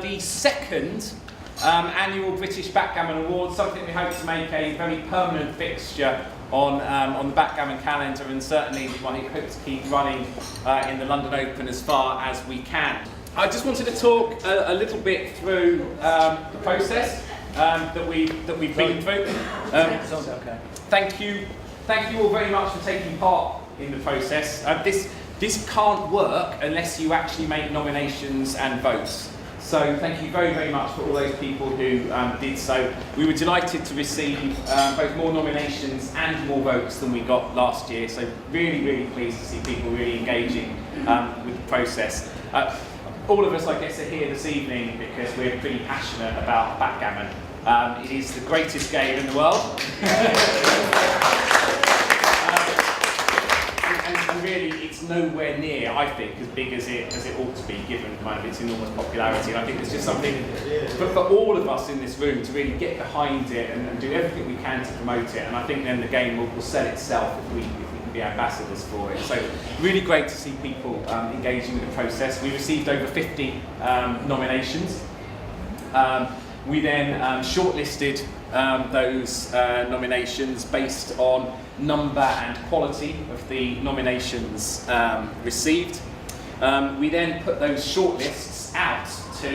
the second annual British Backgammon Awards, something we hope to make a very permanent fixture on the Backgammon calendar, and certainly one we hope to keep running in the London Open as far as we can. I just wanted to talk a little bit through the process that we've been through. Thank you all very much for taking part in the process. This can't work unless you actually make nominations and votes. So thank you very, very much for all those people who did so. We were delighted to receive both more nominations and more votes than we got last year. So really, really pleased to see people really engaging with the process. All of us, I guess, are here this evening because we're pretty passionate about backgammon. It is the greatest game in the world. And really, it's nowhere near, I think, as big as it ought to be, given kind of its enormous popularity. And I think there's just something for all of us in this room to really get behind it and do everything we can to promote it. And I think then the game will sell itself if we can be ambassadors for it. So really great to see people engaging with the process. We received over 50 nominations. We then shortlisted those nominations based on number and quality of the nominations received. We then put those shortlists out to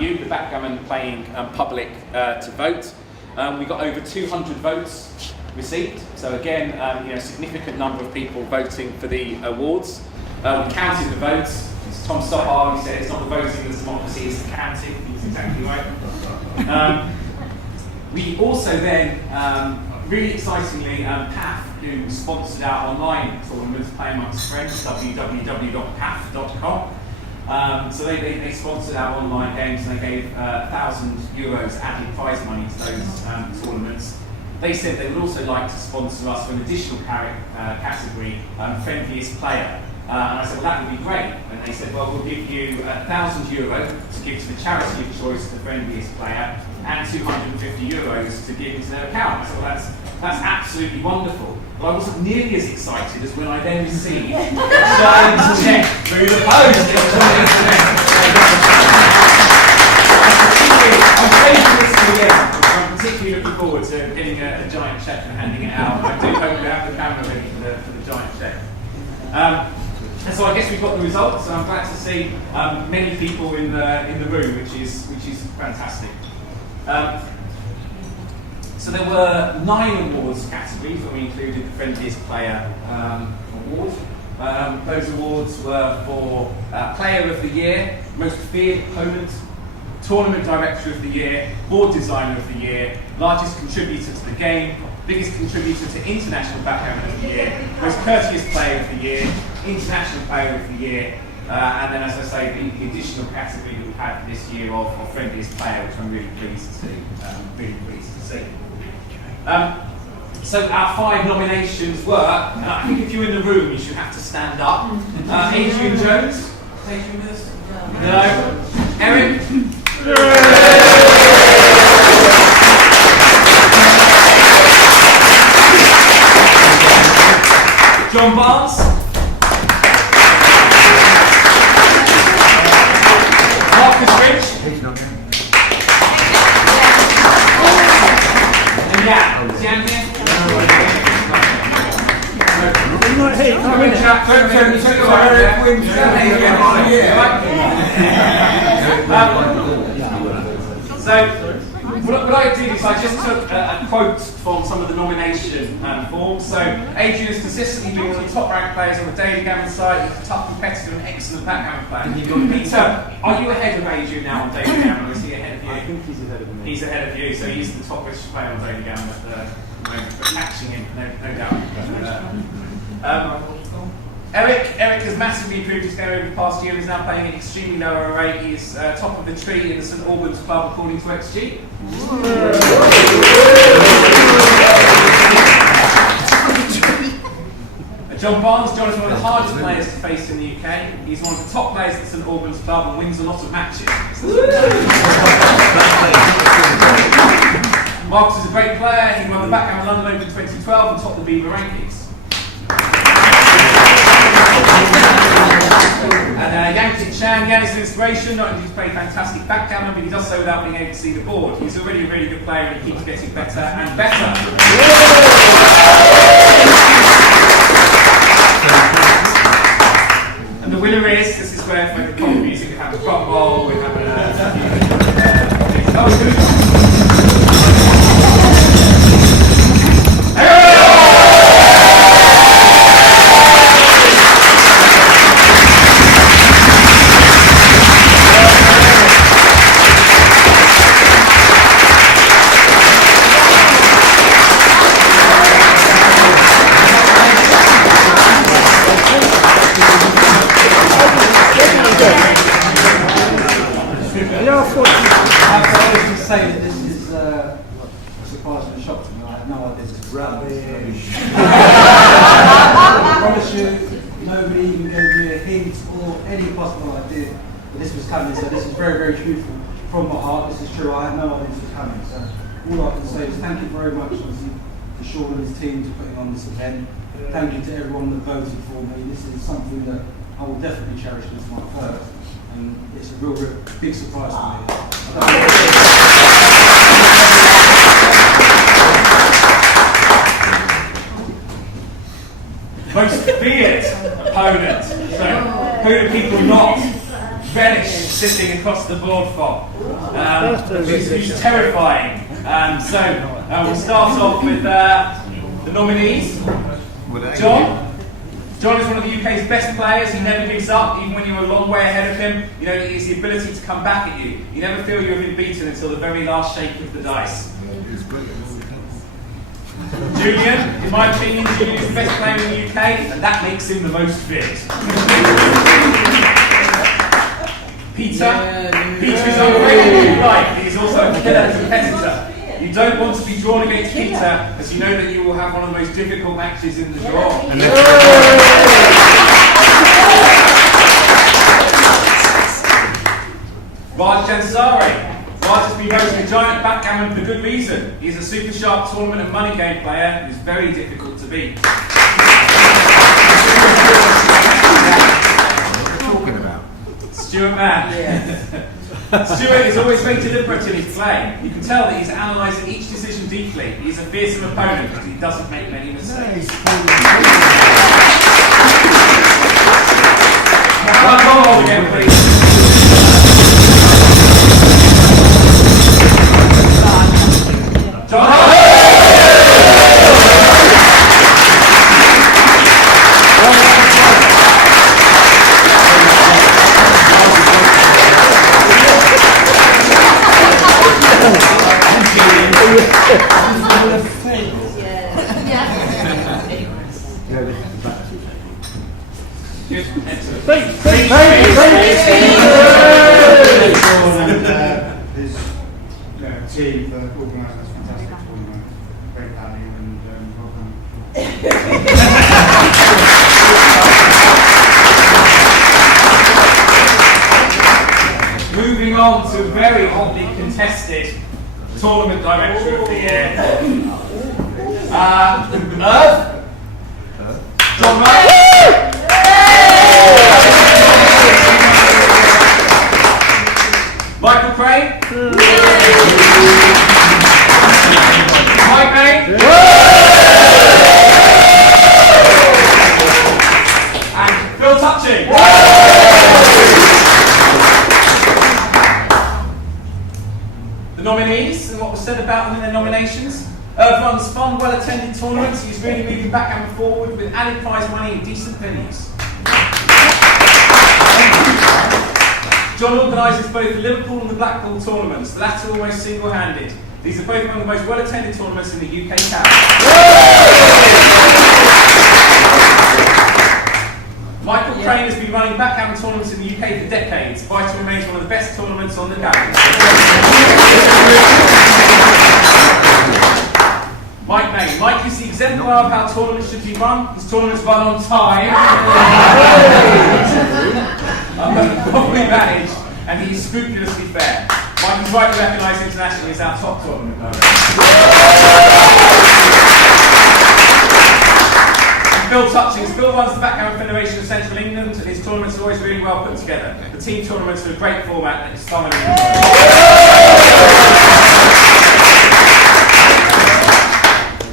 you, the backgammon playing public, to vote. We got over 200 votes received, so again, a significant number of people voting for the awards. We counted the votes. It's Tom Stoppard, he said it's not the voting that's democracy, it's the counting. He's exactly right. We also then, really excitingly, PAF, who sponsored our online tournament, Play Amongst Friends, www.paf.com. So they sponsored our online games, and they gave €1,000 added prize money to those tournaments. They said they would also like to sponsor us for an additional category, friendliest player. And I said, well, that would be great. And they said, well, we'll give you €1,000 to give to the charity of choice, the friendliest player, and €250 to give into their account. I said, well, that's absolutely wonderful. But I wasn't nearly as excited as when I then received a giant cheque through the post. I'm saving this to the end. I'm particularly looking forward to getting a giant cheque and handing it out. I do hope we have the camera ready for the giant cheque. And so I guess we've got the results, and I'm glad to see many people in the room, which is fantastic. So there were 9 awards categories when we included the Friendliest Player award. Those awards were for Player of the Year, Most Feared Opponent, Tournament Director of the Year, Board Designer of the Year, Largest Contributor to the Game, Biggest Contributor to International Backgammon of the Year, Most Courteous Player of the Year, International Player of the Year, and then, as I say, the additional category that we've had this year of Friendliest Player, which I'm really pleased to see. So our 5 nominations were, and I think if you're in the room, you should have to stand up. Adrian Jones. Is Adrian with us? No. Eric. John Barnes. Marcus Rich. He's not here. And yeah, is Jan here? He's not here. Come in, chat. So, what I did is I just took a quote from some of the nomination forms. So, Adrian has consistently been one of the top-ranked players on the Daily Gammon site. He's a tough competitor and excellent backgammon player. Peter, are you ahead of Adrian now on Daily Gammon, or is he ahead of you? I think he's ahead of me. He's ahead of you, so he's the top British player on Daily Gammon at the moment. But catching him, no doubt. Eric has massively improved his game over the past year. He's now playing an extremely low rate. He's top of the tree in the St Albans Club according to XG. John Barnes. John is one of the hardest players to face in the UK. He's one of the top players at St Albans Club and wins a lot of matches. Marcus is a great player. He won the Backgammon London Open 2012 and topped the Beaver rankings. And Yankit Chan, Yan is an inspiration. Not only does he play fantastic backgammon, but he does so without being able to see the board. He's already a really good player and he keeps getting better and better. And the winner is, this is where for the common music we have a drum roll, we have say that this is a surprise and a shock to me. I had no idea this was rubbish. I promise you, nobody even gave me a hint or any possible idea that this was coming. So this is very, very truthful from my heart. This is true. I had no idea this was coming. So all I can say is thank you very much, obviously, to Sean and his team for putting on this event. Thank you to everyone that voted for me. This is something that I will definitely cherish as my first. And it's a real big surprise to me. Most feared opponent. So, who do people not relish sitting across the board from? Who's terrifying. We'll start off with the nominees. John. John is one of the UK's best players. He never gives up, even when you're a long way ahead of him. You know, it's the ability to come back at you. You never feel you've been beaten until the very last shake of the dice. Julian, in my opinion, Julian is the best player in the UK, and that makes him the most fit. Peter. Peter is unbreakably right. He is also a killer competitor. You don't want to be drawn against Peter, as you know that you will have one of the most difficult matches in the draw. Raj Jansari. Raj has been voted a giant backgammon for good reason. He is a super sharp tournament and money game player who is very difficult to beat. What are you talking about? Stuart Mann. Stuart is always very deliberate in his play. You can tell that he's analysing each decision deeply. He's a fearsome opponent because he doesn't make many mistakes. One more again, please. John. Good, excellent. Thank his team for organising this fantastic tournament. Great value and well done. Moving on to very hotly contested tournament director of the year. John Wright. Michael Crane. Mike May. And Phil Touching. The nominees and what was said about them in their nominations. Runs fun, well-attended tournaments. He's really moving backgammon forward with added prize money and decent venues. John organises both the Liverpool and the Blackpool tournaments, the latter almost single-handed. These are both among the most well-attended tournaments in the UK town. Michael Crane has been running backgammon tournaments in the UK for decades. Vital remains one of the best tournaments on the calendar. Mike May. Mike is the exemplar of how tournaments should be run. His tournaments run on time. Properly managed, and he is scrupulously fair. Mike is rightly recognised internationally as our top tournament director. Phil Touchings. Phil runs the Backgammon Federation of Central England, and his tournaments are always really The team tournaments are a great format and it's thoroughly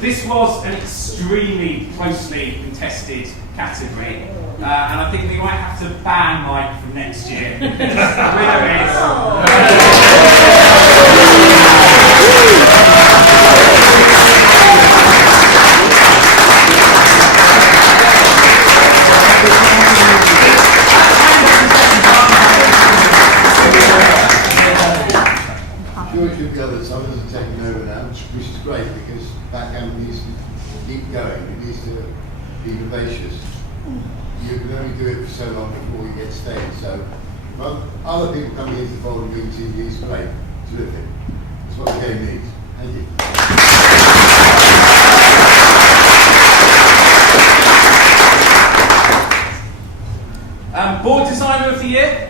This was an extremely closely contested category, and I think we might have to ban Mike from next year. The winner is... George will go that some of us are taking over now, which is great because Backgammon needs to keep going, it needs to be vivacious. You can only do it for so long before you get stayed, so well, other people coming into the bowling green TV is great, terrific. That's what the game needs. Thank you. Board Designer of the Year.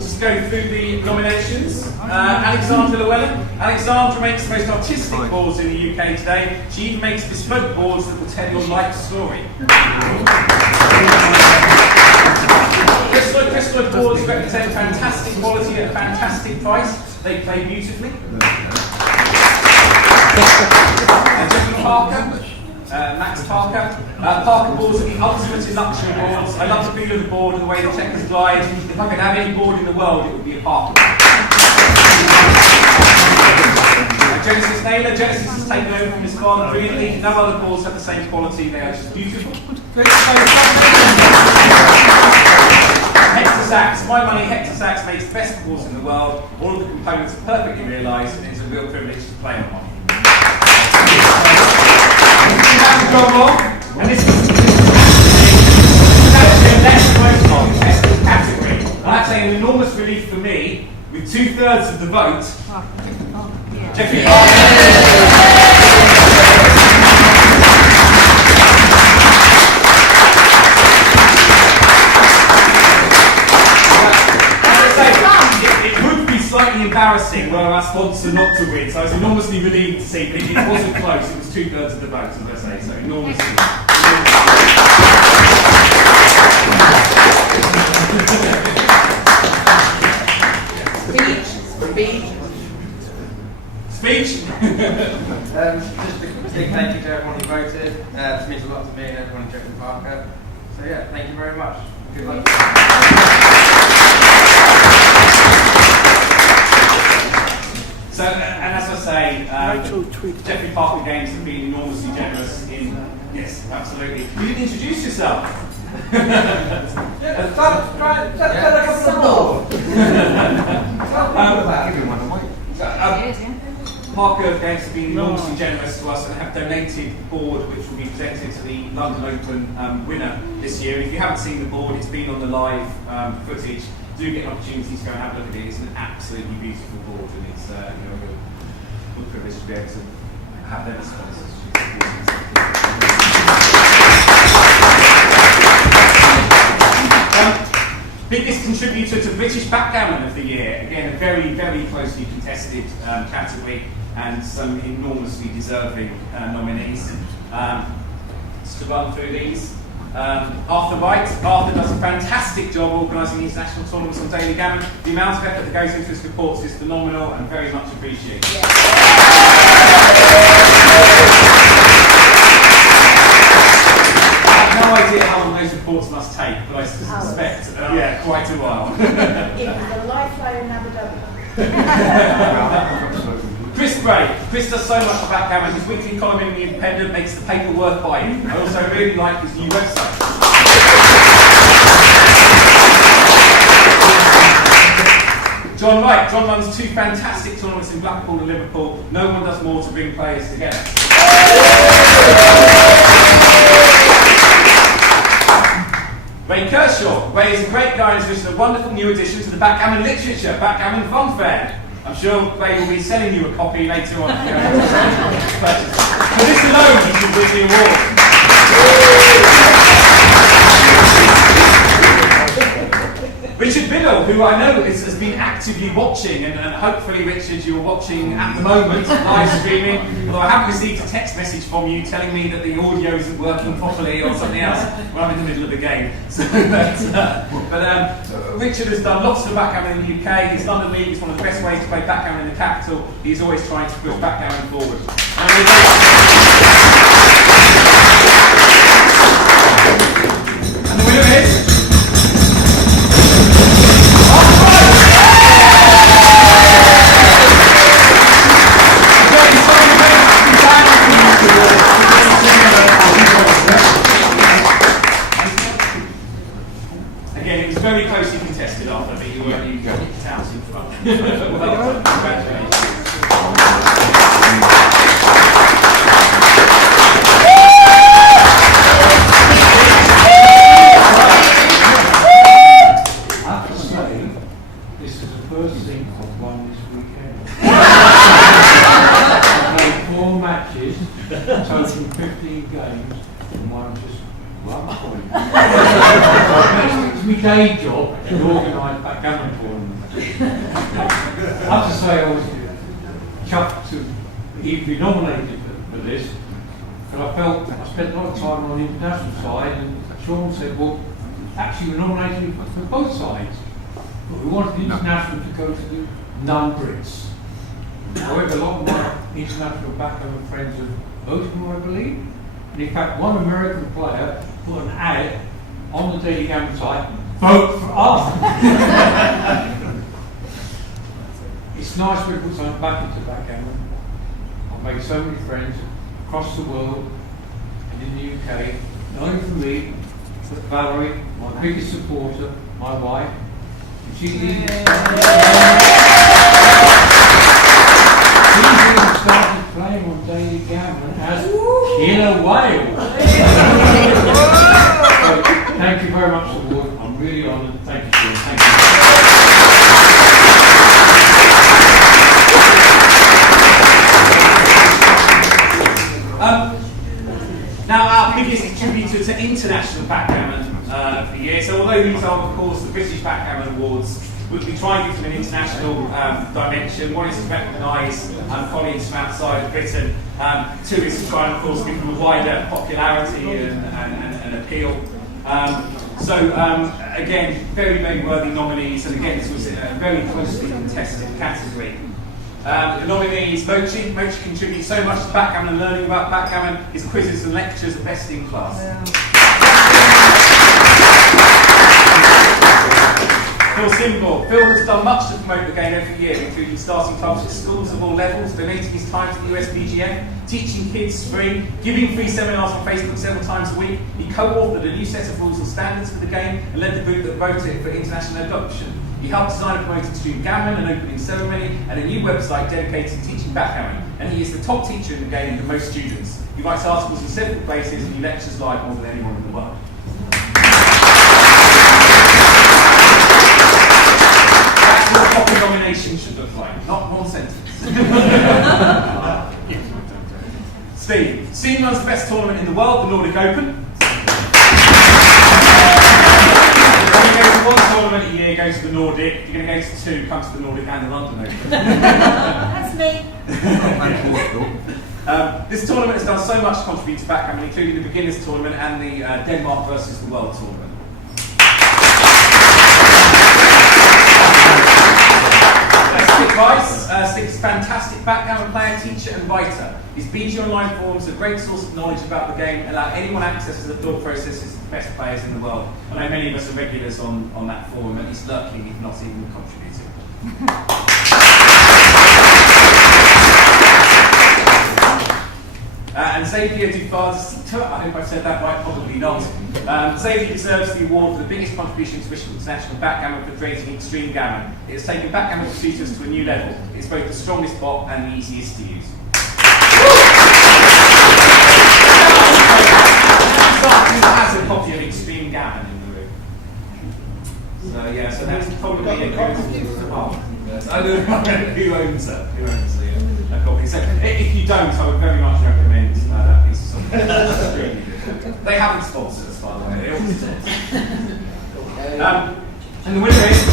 Just going through the nominations. Alexandra Llewellyn. Alexandra makes the most artistic boards in the UK today. She even makes bespoke boards that will tell your life story. Crystal boards represent fantastic quality at a fantastic price. They play beautifully. Jeffrey Parker. Max Parker. Parker boards are the ultimate in luxury boards. I love the feel of the board and the way the checkers glide. If I could have any board in the world, it would be a Parker. Genesis Naylor. Genesis has taken over from his father brilliantly. No other boards have the same quality. They are just beautiful. Hector Sachs. My money, Hector Sachs makes the best boards in the world. All of the components are perfectly realised, and it's a real privilege to play on one. John Long, and this is actually a less most contested category. And that's an enormous relief for me, with 2/3 of the vote. Jeffrey Parker. It would be slightly embarrassing were our sponsor not to win, so I was enormously relieved to see, but it wasn't close, it was 2/3 of the vote, as I say, so enormously. Speech? Just a big thank you to everyone who voted. This means a lot to me and everyone in Jeffrey Parker. So yeah, thank you very much. Good luck. So, and as I say, Jeffrey Parker Games have been enormously generous in... Yes, absolutely. You didn't introduce yourself. Parker Games have been enormously generous to us and have donated the board which will be presented to the London Open winner this year. If you haven't seen the board, it's been on the live footage. Do get an opportunity to go and have a look at it. It's an absolutely beautiful board, and it's a real privilege to be able to have them as sponsors. Biggest contributor to British Backgammon of the Year. Again, a very, very closely contested category and some enormously deserving nominees. Just to run through these. Arthur Wright. Arthur does a fantastic job organising international tournaments on Daily Gammon. The amount of effort that goes into his reports is phenomenal and very much appreciated. Yeah. I have no idea how long those reports must take, but I suspect, quite a while. It was a lifeline in Abu Dhabi. Chris Bray. Chris does so much for Backgammon. His weekly column in The Independent makes the paper worth buying. I also really like his new website. John Wright. John runs 2 fantastic tournaments in Blackpool and Liverpool. No one does more to bring players together. Ray Kershaw. Ray is a great guy and has written a wonderful new addition to the Backgammon literature, Backgammon Fun Fair. I'm sure Ray will be selling you a copy later on. For this alone, you should win the award. Richard Biddle, who I know has been actively watching, and hopefully, Richard, you're watching at the moment, live streaming, although I haven't received a text message from you telling me that the audio isn't working properly or something else when I'm in the middle of the game. So, but Richard has done lots of backgammon in the UK. He's London League is one of the best ways to play backgammon in the capital. He's always trying to push backgammon forward. And the winner is... Again, it was very closely contested after, but you got it out in front. Well done. Congratulations. I have to say, this is the first thing I've won this weekend. I played 4 matches, totaling 15 games, and won just 1 point. It's my day job to organise backgammon tournaments. I have to say I was chuffed to even be nominated for this, but I felt I spent a lot of time on the international side, and Sean said, well, actually we're nominated for both sides. But we wanted the international to go to the non-Brits. However, a lot of my international backgammon friends have voted for, I believe. And in fact, one American player put an ad on the Daily Gammon site, vote for us! It's nice when we put something back into backgammon. I've made so many friends across the world and in the UK, not only for me, but Valerie, my biggest supporter, my wife. And she even started playing on Daily Gammon as Killer Whale. So, thank you very much, Award. I'm really honoured. Thank you, Sean. Thank you. Now, our biggest contributor to international backgammon for the year. So, although these are, of course, the British Backgammon Awards, we try and give them an international dimension. One is to recognise colleagues from outside of Britain. 2 is to try and, of course, give them a wider popularity and appeal. Again, very, very worthy nominees, and again, this was a very closely contested category. The nominees, Mochi. Mochi contributes so much to backgammon and learning about backgammon. His quizzes and lectures are best in class. Phil Simble. Phil has done much to promote the game every year, including starting clubs at schools of all levels, donating his time to the USBGM, teaching kids free, giving free seminars on Facebook several times a week. He co-authored a new set of rules and standards for the game and led the group that voted for international adoption. He helped design and promote Extreme Gammon, an opening ceremony, and a new website dedicated to teaching backgammon. And he is the top teacher in the game with most students. He writes articles in several places and he lectures live more than anyone in the world. That's what a proper nomination should look like, not one sentence. Steve. Steve runs the best tournament in the world, the Nordic Open. Go to 1 tournament a year, go to the Nordic. If you're going to go to 2, come to the Nordic and the London Open. That's me. This tournament has done so much to contribute to backgammon, including the beginners tournament and the Denmark versus the World tournament. Stick Rice. Stick is a fantastic backgammon player, teacher and writer. His BG Online forums are a great source of knowledge about the game and allow anyone access to the thought processes of the best players in the world. I know many of us are regulars on that forum, and he's lurking if not even contributing. And Xavier Dufaz, I hope I said that right, probably not. Xavier deserves the award for the biggest contribution to British international backgammon for creating Extreme Gammon. It has taken backgammon computers to a new level. It's both the strongest bot and the easiest to use. Who has a copy of Extreme Gammon in the room? So yeah, so that's probably a good part. I don't know who owns it. A copy. So if you don't, I would very much recommend that piece of software. They haven't sponsored us, by the way. They always sponsor. And the winner is...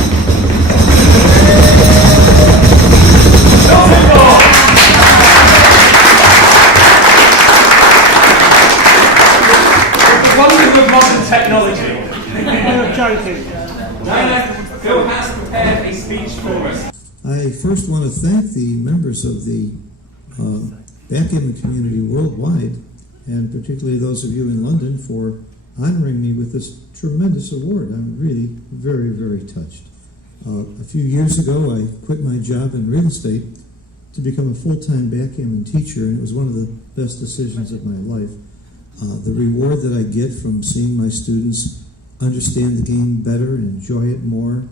Basketball! The wonders of modern technology. You're joking. Phil has prepared a speech for us. I first want to thank the members of the Backgammon community worldwide, and particularly those of you in London, for honoring me with this tremendous award. I'm really very, very touched. A few years ago, I quit my job in real estate to become a full-time backgammon teacher, and it was one of the best decisions of my life. The reward that I get from seeing my students understand the game better and enjoy it more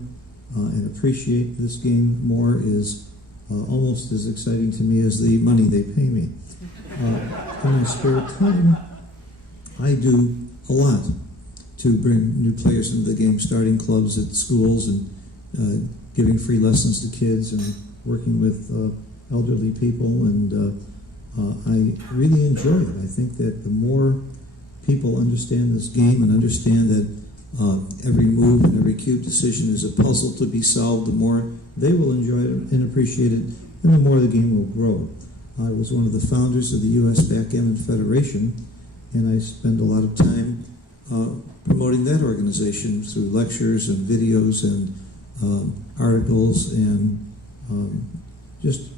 and appreciate this game more is almost as exciting to me as the money they pay me. In my spare time, I do a lot to bring new players into the game, starting clubs at schools and giving free lessons to kids and working with elderly people, and I really enjoy it. I think that the more people understand this game and understand that every move and every cube decision is a puzzle to be solved, the more they will enjoy it and appreciate it, and the more the game will grow. I was one of the founders of the U.S. Backgammon Federation, and I spend a lot of time promoting that organization through lectures and videos and articles and just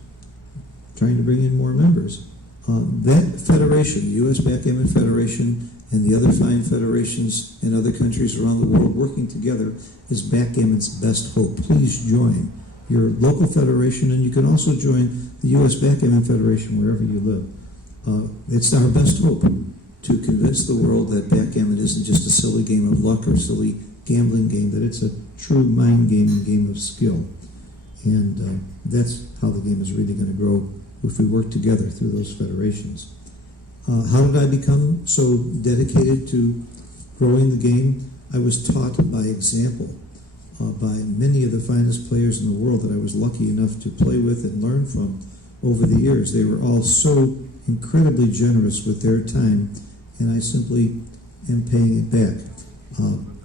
trying to bring in more members. That federation, the U.S. Backgammon Federation, and the other fine federations in other countries around the world working together is backgammon's best hope. Please join your local federation, and you can also join the U.S. Backgammon Federation wherever you live. It's our best hope to convince the world that backgammon isn't just a silly game of luck or silly gambling game, that it's a true mind game and game of skill. And that's how the game is really going to grow if we work together through those federations. How did I become so dedicated to growing the game? I was taught by example by many of the finest players in the world that I was lucky enough to play with and learn from over the years. They were all so incredibly generous with their time, and I simply am paying it back.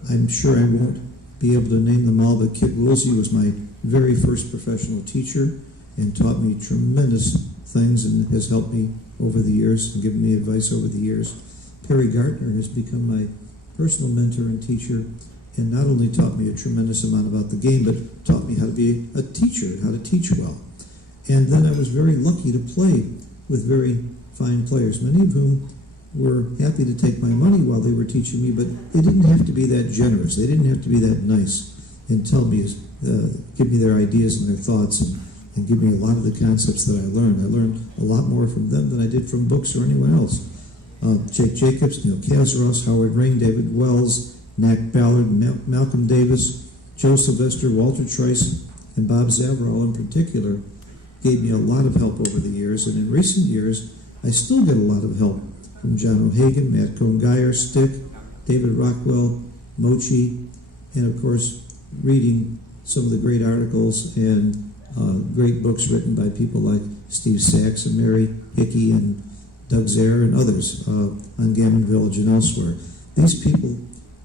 I'm sure I won't be able to name them all, but Kit Woolsey was my very first professional teacher and taught me tremendous things and has helped me over the years and given me advice over the years. Perry Gartner has become my personal mentor and teacher, and not only taught me a tremendous amount about the game, but taught me how to be a teacher, how to teach well. And then I was very lucky to play with very fine players, many of whom were happy to take my money while they were teaching me, but they didn't have to be that generous. They didn't have to be that nice and tell me, give me their ideas and their thoughts and give me a lot of the concepts that I learned. I learned a lot more from them than I did from books or anyone else. Jake Jacobs, Neil Kazaros, Howard Rain, David Wells, Knack Ballard, Malcolm Davis, Joe Sylvester, Walter Trice, and Bob Zavarol in particular gave me a lot of help over the years. And in recent years, I still get a lot of help from John O'Hagan, Matt Cohn-Geyer, Stick, David Rockwell, Mochi, and of course, reading some of the great articles and great books written by people like Steve Sachs and Mary Hickey and Doug Zare and others on Gammon Village and elsewhere. These people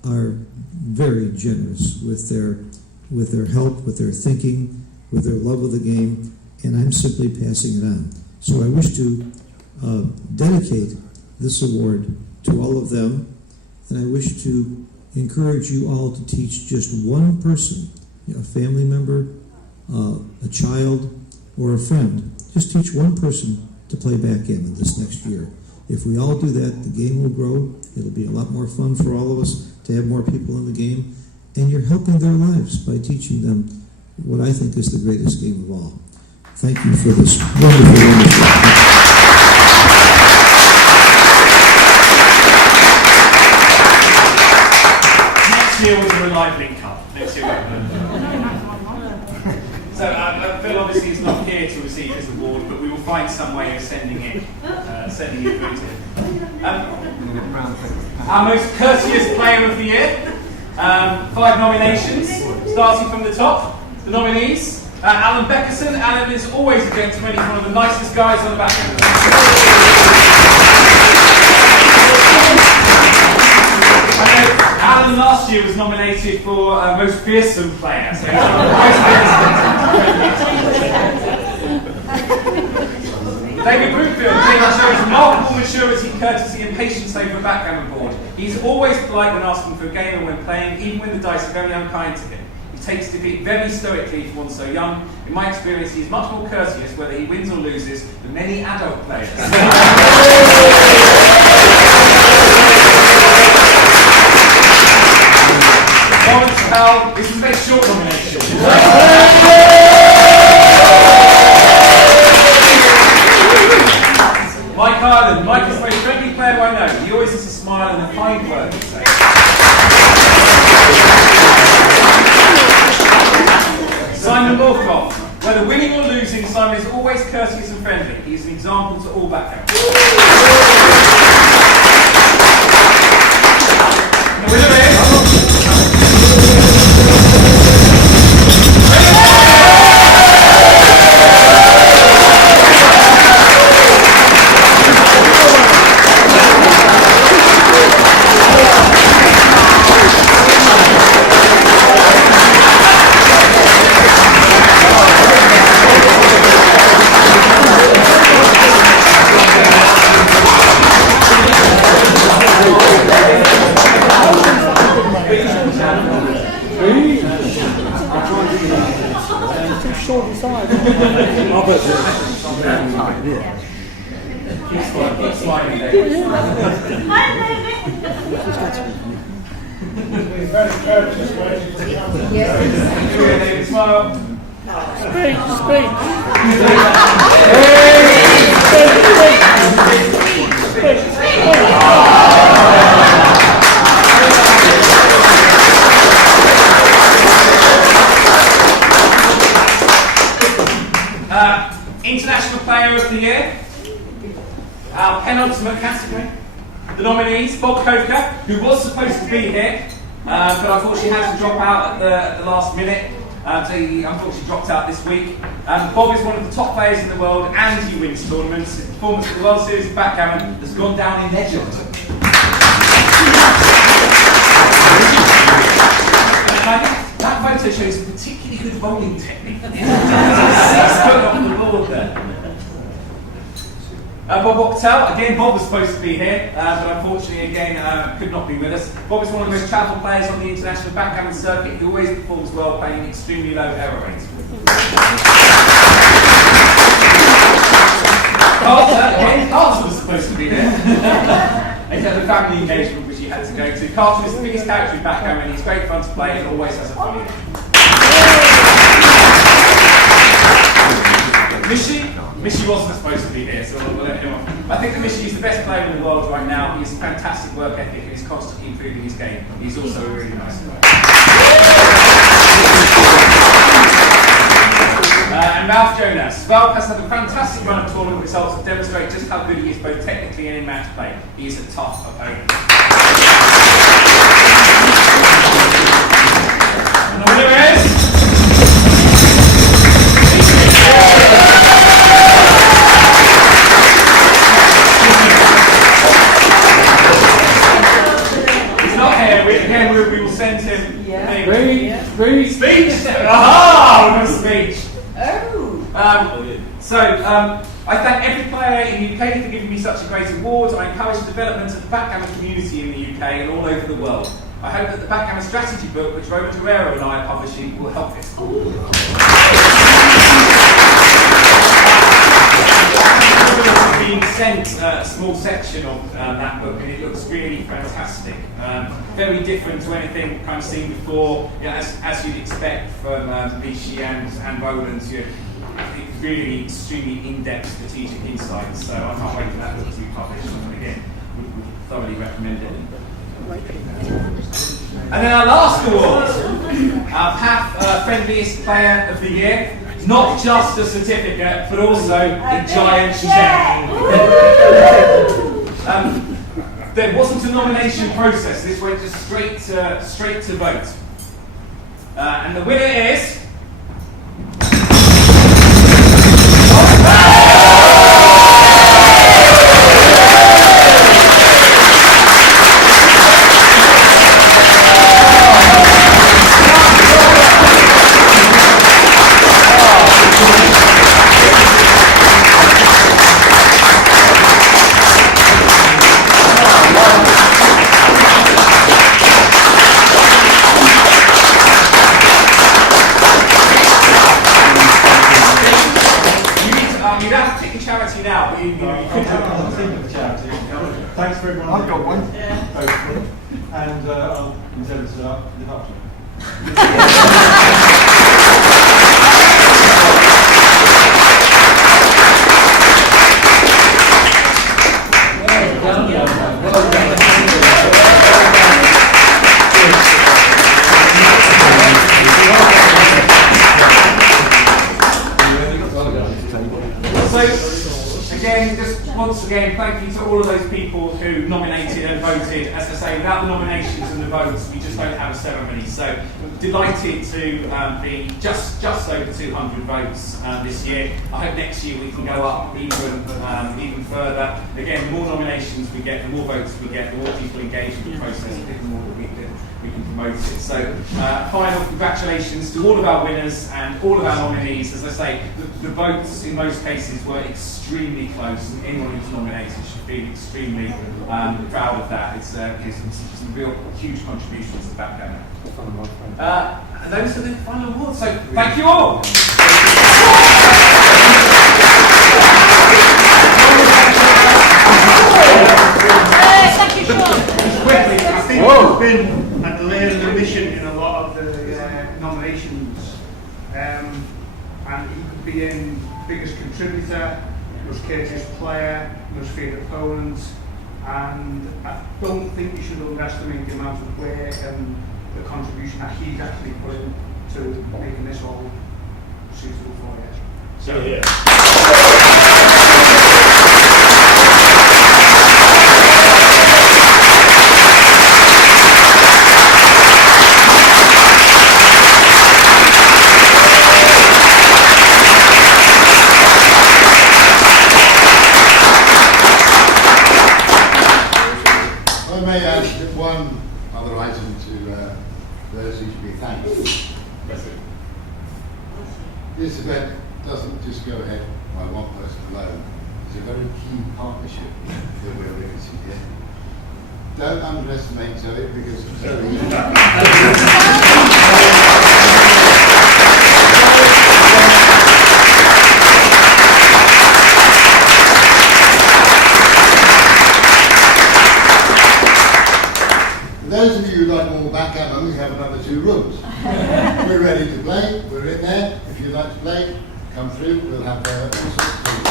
are very generous with their help, with their thinking, with their love of the game, and I'm simply passing it on. So I wish to dedicate this award to all of them, and I wish to encourage you all to teach just one person, a family member, a child, or a friend. Just teach one person to play backgammon this next year. If we all do that, the game will grow. It'll be a lot more fun for all of us to have more people in the game, and you're helping their lives by teaching them what I think is the greatest game of all. Thank you for this wonderful initiative. Next year was a Reliveling Cup. Next year. So Phil obviously is not here to receive his award, but we will find some way of sending it through to him. Our most courteous player of the year. 5 nominations, starting from the top. The nominees. Alan Beckerson. Alan is always a gentleman. He's one of the nicest guys on the back end of the Alan last year was nominated for most fearsome player. So David Brookfield shows remarkable maturity, courtesy and patience over a backgammon board. He's always polite when asking for a game and when playing, even when the dice are very unkind to him. He takes defeat very stoically for one so young. In my experience, he is much more courteous whether he wins or loses than many adult players. Lawrence Powell, this is a very short nomination. Mike Ireland. Mike is the most friendly player I know. He always has a smile and a kind word to say. Simon Moorcroft. Whether winning or losing, Simon is always courteous and friendly. He is an example to all backgammon. The winner is... International Player of the Year, our penultimate category. The nominees, Bob Coker, who was supposed to be here, but unfortunately had to drop out at the last minute, so he unfortunately dropped out this week. Bob is one of the top players in the world and he wins tournaments. His performance at the World Series of Backgammon has gone down in legend. And I think that photo shows a particularly good bowling technique. 6 foot off the board there. Bob Octel, again Bob was supposed to be here, but unfortunately again could not be with us. Bob is one of the most traveled players on the international backgammon circuit. He always performs well, playing an extremely low error rate. Carter was supposed to be here. He had a family engagement which he had to go to. Carter is the biggest character in backgammon. He's great fun to play and always has a funny name. Mishi wasn't supposed to be here, so we'll let him off. I think that Mishi is the best player in the world right now. He has a fantastic work ethic and he's constantly improving his game. He's also a really nice player. And Ralph Jonas. Ralph has had a fantastic run of tournament results that demonstrate just how good he is both technically and in match play. He is a tough opponent. And the winner is... Again, we will send him speech. Aha! No speech. I thank every player in the UK for giving me such a great award. I encourage the development of the backgammon community in the UK and all over the world. I hope that the backgammon strategy book, which Roman Guerrero and I are publishing, will help it. I've been sent a small section of that book and it looks really fantastic. Very different to anything kind of seen before, as you'd expect from Vichy and Roland. Really extremely in-depth strategic insights, so I can't wait for that book to be published. And again, would thoroughly recommend it. And then our last award, our PAF Friendliest Player of the Year. Not just a certificate, but also a giant check. There wasn't a nomination process. This went just straight to vote. And the winner is... I'll think of the charity. Thanks for everyone. I've got one. Hopefully. And I'll endeavour to live up to it. So, again, just once again, thank you to all of those people who nominated and voted. As I say, without the nominations and the votes, we just don't have a ceremony. So, delighted to be just over 200 votes this year. I hope next year we can go up even further. Again, the more nominations we get, the more votes we get, the more people engage in the process, the more that we can promote it. So, final congratulations to all of our winners and all of our nominees. As I say, the votes in most cases were extremely close, and anyone who's nominated should feel extremely proud of that. It's some real huge contributions to Backgammon. And those are the final awards. So, thank you all. Thank you, Sean. Quickly, I think there's been a delay in the mission in a lot of the nominations, and he could be in biggest contributor, most courteous player, most feared opponent, and I don't think you should underestimate the amount of work and the contribution that he's actually put in to making this all suitable for you. So yeah. I may add one other item to those who should be thanked. This event doesn't just go ahead by one person alone. It's a very key partnership that we're witnessing here. Don't underestimate Zoe because Zoe those of you who like more backgammon, we have another 2 rooms. We're ready to play. We're in there. If you'd like to play, come through. We'll have all sorts of